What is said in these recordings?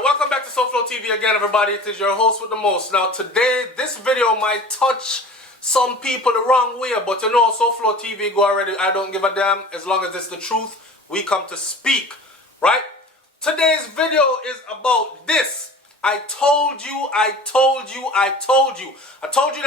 Alright, welcome back to SouFLoTV again, everybody. It is your host with the most. Now today, this video might touch some people the wrong way, but you know, SouFLoTV go already, I don't give a damn. As long as it's the truth, we come to speak, right? Today's video is about this. I told you that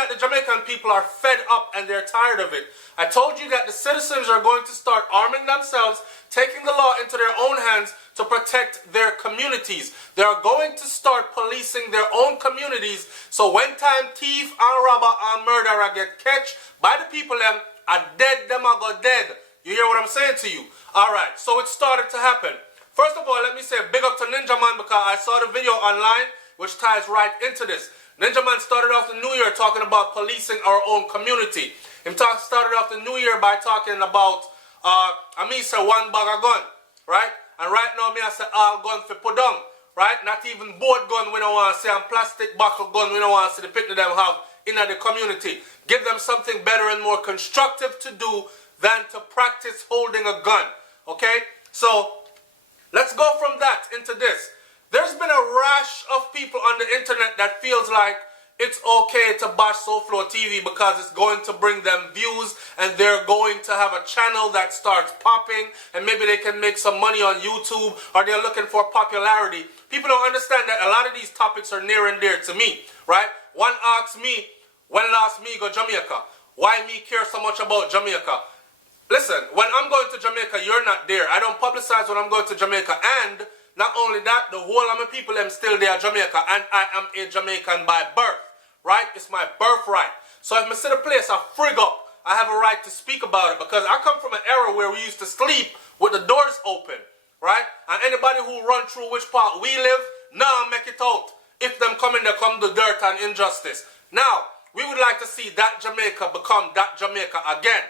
the Jamaican people are fed up and they're tired of it. I told you that the citizens are going to start arming themselves, taking the law into their own hands to protect their communities. They are going to start policing their own communities, so when time thief and robber and murderer get catch by the people them, are dead them are go dead. You hear what I'm saying to you? Alright, so it started to happen. First of all, let me say big up to Ninja Man because I saw the video online which ties right into this. Ninja Man started off the new year talking about policing our own community. Him started off the new year by talking about, me say one bag of gun, right? And right now me I say all gun for put down, right? Not even board gun we don't want to see and plastic buckle gun we don't want to see the people them have in the community. Give them something better and more constructive to do than to practice holding a gun, okay? So, let's go from that into this. There's been a rash of people on the internet that feels like it's okay to bash SouFLoTV because it's going to bring them views and they're going to have a channel that starts popping and maybe they can make some money on YouTube or they're looking for popularity. People don't understand that a lot of these topics are near and dear to me, right? One asks me, when last me go Jamaica? Why me care so much about Jamaica? Listen, when I'm going to Jamaica, you're not there. I don't publicize when I'm going to Jamaica. And not only that, the whole of my people them still there Jamaica. And I am a Jamaican by birth. Right? It's my birthright. So if I see the place I frig up, I have a right to speak about it. Because I come from an era where we used to sleep with the doors open. Right? And anybody who run through which part we live, now make it out. If them come in there, come the dirt and injustice. Now, we would like to see that Jamaica become that Jamaica again.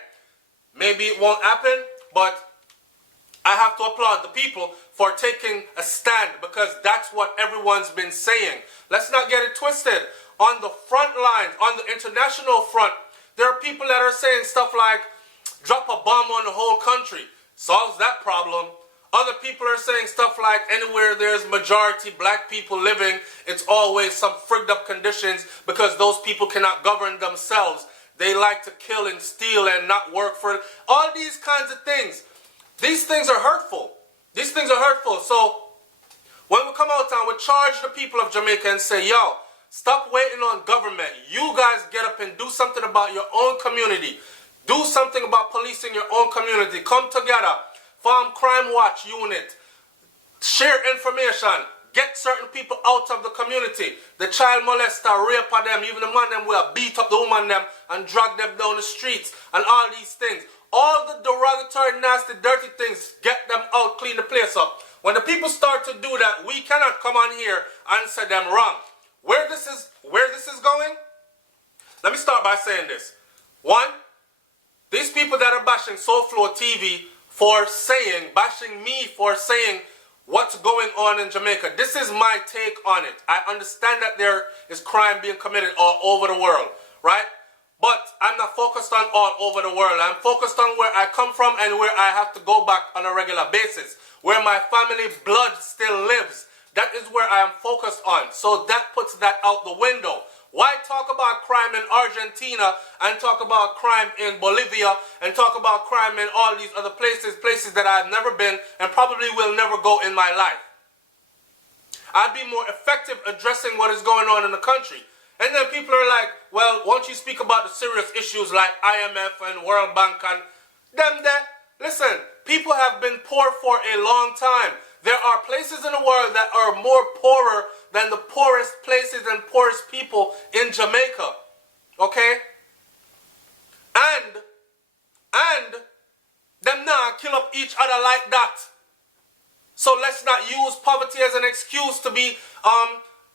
Maybe it won't happen, but I have to applaud the people for taking a stand because that's what everyone's been saying. Let's not get it twisted. On the front lines, on the international front, there are people that are saying stuff like, drop a bomb on the whole country, solves that problem. Other people are saying stuff like, anywhere there's majority black people living, it's always some frigged up conditions because those people cannot govern themselves. They like to kill and steal and not work for it. All these kinds of things. These things are hurtful. These things are hurtful. So, when we come out and we charge the people of Jamaica and say, yo, stop waiting on government. You guys get up and do something about your own community. Do something about policing your own community. Come together. Form crime watch unit. Share information. Get certain people out of the community. The child molester, rape of them, even the man them will beat up the woman them and drag them down the streets and all these things. All the derogatory, nasty, dirty things, get them out, clean the place up. When the people start to do that, we cannot come on here and say them wrong. Where this is going? Let me start by saying this. One, these people that are bashing SouFLoTV for saying, bashing me for saying what's going on in Jamaica. This is my take on it. I understand that there is crime being committed all over the world, right? But I'm not focused on all over the world. I'm focused on where I come from and where I have to go back on a regular basis. Where my family blood still lives. That is where I am focused on. So that puts that out the window. Why talk about crime in Argentina and talk about crime in Bolivia and talk about crime in all these other places that I've never been and probably will never go in my life? I'd be more effective addressing what is going on in the country. And then people are like, well, won't you speak about the serious issues like IMF and World Bank and them there? Listen, people have been poor for a long time. There are places in the world that are more poorer than the poorest places and poorest people in Jamaica. Okay? And them now kill up each other like that. So let's not use poverty as an excuse to be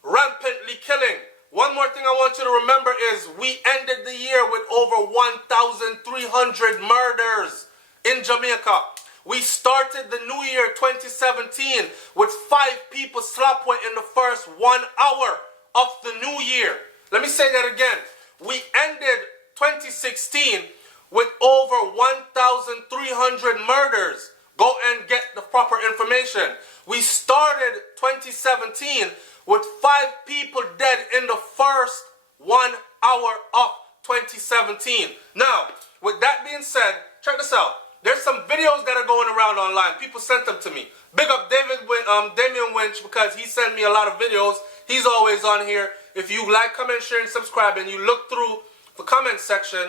rampantly killing. One more thing I want you to remember is we ended the year with over 1,300 murders in Jamaica. We started the new year 2017 with 5 people slapped in the first 1 hour of the new year. Let me say that again. We ended 2016 with over 1,300 murders. Go and get the proper information. We started 2017 with 5 people dead in the first 1 hour of 2017. Now, with that being said, check this out. There's some videos that are going around online. People sent them to me. Big up Damian Winch, because he sent me a lot of videos. He's always on here. If you like, comment, share, and subscribe, and you look through the comment section,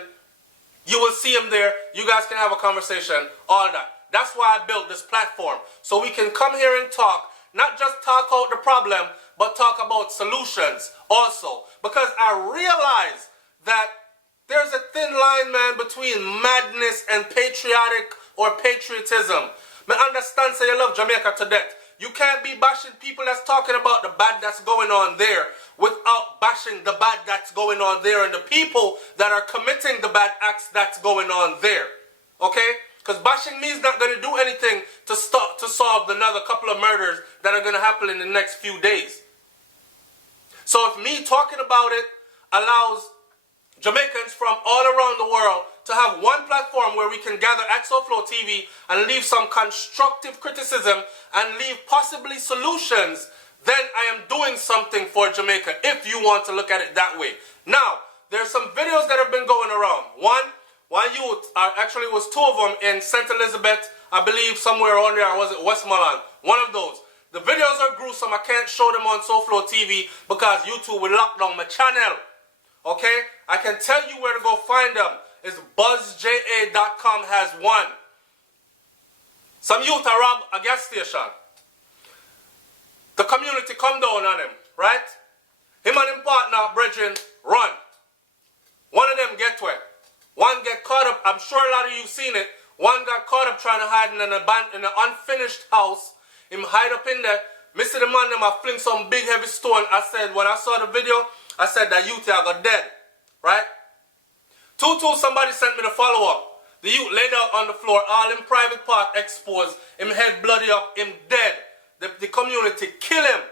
you will see him there. You guys can have a conversation, all that. That's why I built this platform. So we can come here and talk, not just talk out the problem, but talk about solutions also. Because I realize that there's a thin line, man, between madness and patriotic or patriotism. I understand, say you love Jamaica to death. You can't be bashing people that's talking about the bad that's going on there without bashing the bad that's going on there and the people that are committing the bad acts that's going on there. Okay? Because bashing me is not going to do anything to solve another couple of murders that are going to happen in the next few days. So if me talking about it allows Jamaicans from all around the world to have one platform where we can gather at SouFLoTV and leave some constructive criticism and leave possibly solutions, then I am doing something for Jamaica, if you want to look at it that way. Now, there's some videos that have been going around. One youth, actually it was 2 of them in St. Elizabeth, I believe somewhere around there, or was it Westmoreland? One of those. The videos are gruesome. I can't show them on SouFLoTV because YouTube will lock down my channel. Okay? I can tell you where to go find them. It's buzzja.com has one. Some youth are robbed a gas station. The community come down on him, right? Him and him partner, brethren, run. One of them get wet. One get caught up. I'm sure a lot of you seen it. One got caught up trying to hide in an unfinished house. Him hide up in there. Mr. the man, them, I fling some big heavy stone. I said, when I saw the video, I said that youth here got dead. Right? 2-2, somebody sent me the follow-up. The youth laid out on the floor, all in private part exposed. Him head bloody up, him dead. The community kill him.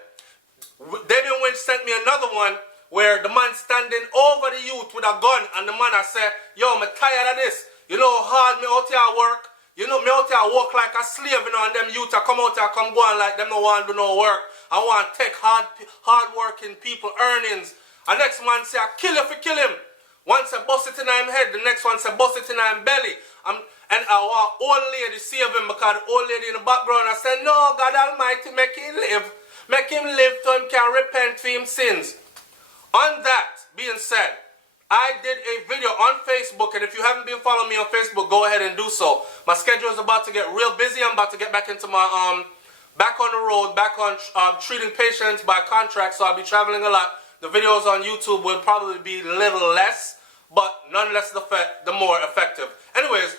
Damian Winch sent me another one where the man standing over the youth with a gun, and the man I said, yo, I'm tired of this. You know how hard me out here work? You know, me out here work like a slave, you know, and them youth come out here, come go on like them no want to do no work. I want to take hard working people earnings. And next man say, I kill you if you kill him. One say bust it in him head, the next one say bust it in him belly. And our old lady save him because the old lady in the background I said, no, God Almighty, make him live. Make him live so he can repent for his sins. On that being said, I did a video on Facebook, and if you haven't been following me on Facebook, go ahead and do so. My schedule is about to get real busy. I'm about to get back into my, back on the road, back on treating patients by contract, so I'll be traveling a lot. The videos on YouTube will probably be a little less, but nonetheless the more effective. Anyways,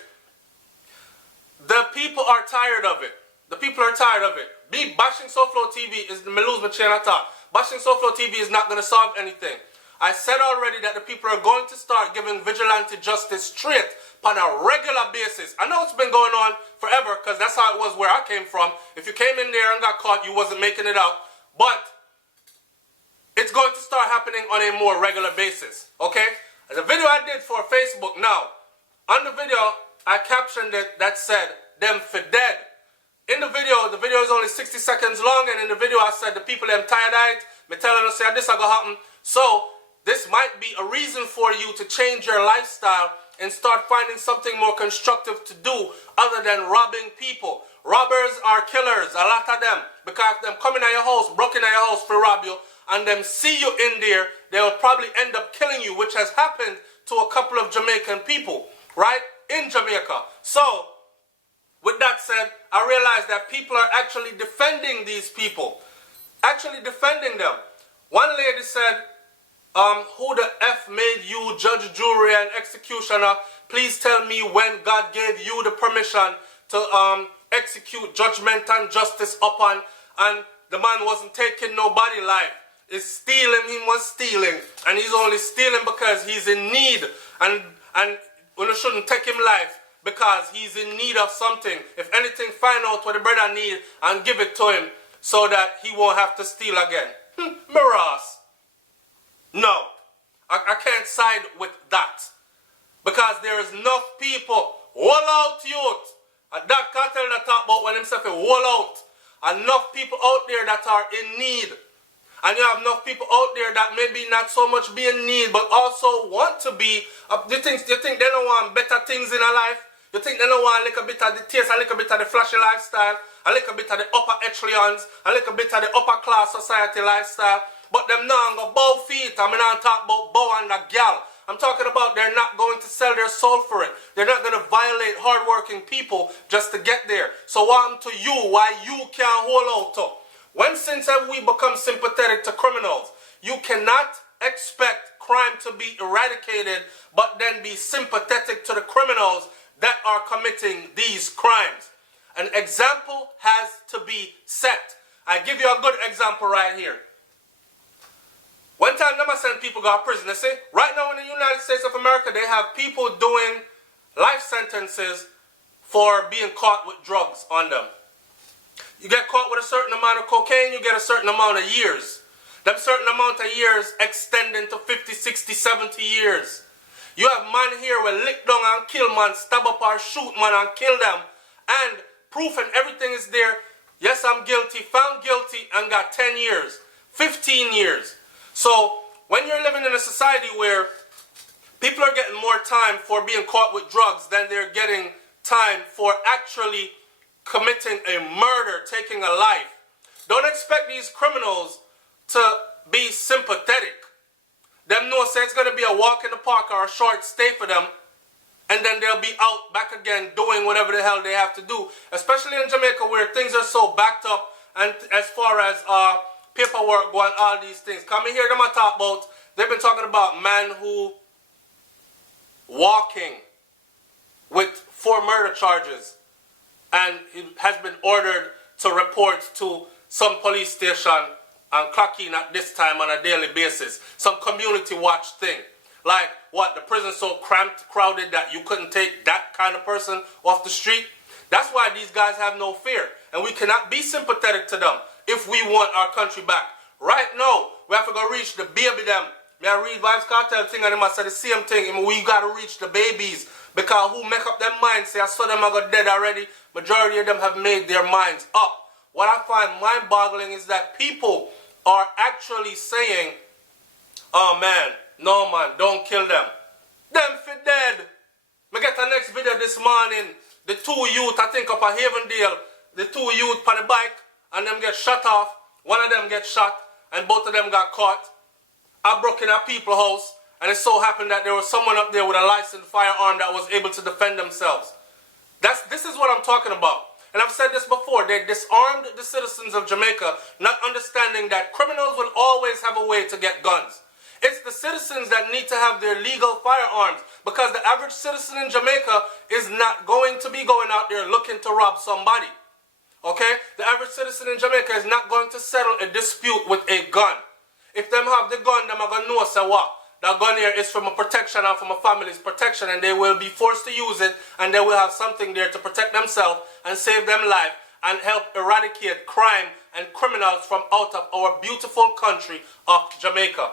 the people are tired of it. The people are tired of it. Me bashing SouFLoTV is, me lose my chain of thought. Bashing SouFLoTV is not going to solve anything. I said already that the people are going to start giving vigilante justice straight on a regular basis. I know it's been going on forever because that's how it was where I came from. If you came in there and got caught, you wasn't making it out. But it's going to start happening on a more regular basis. Okay? The video I did for Facebook now, on the video, I captioned it that said, them for dead. In the video is only 60 seconds long, and in the video I said the people them tired of it, me telling them say this is going to happen. So, this might be a reason for you to change your lifestyle and start finding something more constructive to do other than robbing people. Robbers are killers, a lot of them, because them coming at your house, broken at your house for rob you, and them see you in there, they will probably end up killing you, which has happened to a couple of Jamaican people, right? In Jamaica. So, with that said, I realized that people are actually defending these people. Actually defending them. One lady said, who the F made you judge, jury, and executioner? Please tell me when God gave you the permission to execute judgment and justice upon, and the man wasn't taking nobody life. It's stealing, he was stealing, and he's only stealing because he's in need, and we shouldn't take him life because he's in need of something. If anything, find out what the brother needs and give it to him so that he won't have to steal again. Mirage. No, I can't side with that because there is enough people, all out youth, A that cartel that talk about when himself a wall out. Enough people out there that are in need. And you have enough people out there that maybe not so much be in need, but also want to be. You think they don't want better things in their life? You think they don't want a little bit of the taste, a little bit of the flashy lifestyle, a little bit of the upper echelons, a little bit of the upper class society lifestyle? But them now go bow feet. I'm not talking about bow and a gal. I'm talking about they're not going to sell their soul for it. They're not going to violate hardworking people just to get there. So what happened to you? Why you can't hold out to? When since have we become sympathetic to criminals? You cannot expect crime to be eradicated, but then be sympathetic to the criminals that are committing these crimes. An example has to be set. I give you a good example right here. One time, them send people go to prison. They say, right now in the United States of America, they have people doing life sentences for being caught with drugs on them. You get caught with a certain amount of cocaine, you get a certain amount of years. That certain amount of years extending to 50, 60, 70 years. You have man here will lick down and kill man, stab up or shoot man and kill them. And proof and everything is there. Yes, I'm guilty, found guilty and got 10 years, 15 years. So when you're living in a society where people are getting more time for being caught with drugs than they're getting time for actually committing a murder, taking a life, don't expect these criminals to be sympathetic. Them know say it's going to be a walk in the park or a short stay for them, and then they'll be out back again doing whatever the hell they have to do, especially in Jamaica where things are so backed up and as far as paperwork going, all these things. Come and hear them talk about, they've been talking about man who walking with 4 murder charges and he has been ordered to report to some police station and clock in at this time on a daily basis. Some community watch thing. Like what, the prison so cramped, crowded that you couldn't take that kind of person off the street? That's why these guys have no fear. And we cannot be sympathetic to them if we want our country back. Right now, we have to go reach the baby them. May I read Vibes Cartel thing and them I say the same thing. I mean, we got to reach the babies. Because who make up their minds, say I saw them I got dead already. Majority of them have made their minds up. What I find mind-boggling is that people are actually saying, oh man, no man, don't kill them. Them for dead. Me get a next video this morning. The 2 youth, I think up at Havendale, the 2 youth on the bike, and them get shot off. One of them get shot, and both of them got caught. I broke in a people's house, and it so happened that there was someone up there with a licensed firearm that was able to defend themselves. This is what I'm talking about. And I've said this before, they disarmed the citizens of Jamaica, not understanding that criminals will always have a way to get guns. It's the citizens that need to have their legal firearms, because the average citizen in Jamaica is not going to be going out there looking to rob somebody. Okay? The average citizen in Jamaica is not going to settle a dispute with a gun. If them have the gun, them are going to know, say what? That gun here is from a protection and from a family's protection, and they will be forced to use it, and they will have something there to protect themselves and save them life and help eradicate crime and criminals from out of our beautiful country of Jamaica.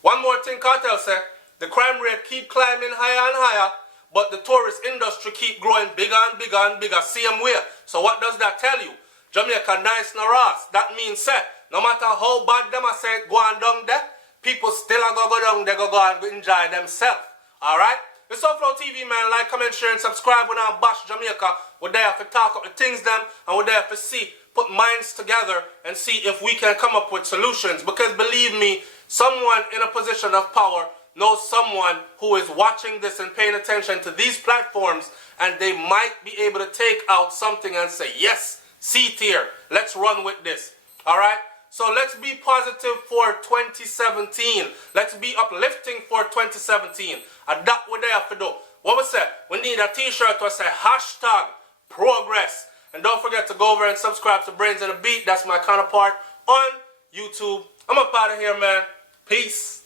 One more thing Cartel said, the crime rate keep climbing higher and higher, but the tourist industry keep growing bigger and bigger and bigger, same way. So what does that tell you? Jamaica nice no ras. That means say, no matter how bad them I say go on down there, people still are going to go down there, go and enjoy themselves. Alright? The SouFLoTV, man, like, comment, share, and subscribe. When I bash Jamaica, we're there to talk up the things them, and we're there to see, put minds together and see if we can come up with solutions. Because believe me, someone in a position of power knows someone who is watching this and paying attention to these platforms, and they might be able to take out something and say, yes, see it here, let's run with this. Alright? So let's be positive for 2017. Let's be uplifting for 2017. And that we're there for do. What we say? We need a t-shirt to say hashtag progress. And don't forget to go over and subscribe to Brains and the Beat. That's my counterpart on YouTube. I'm up out of here, man. Peace.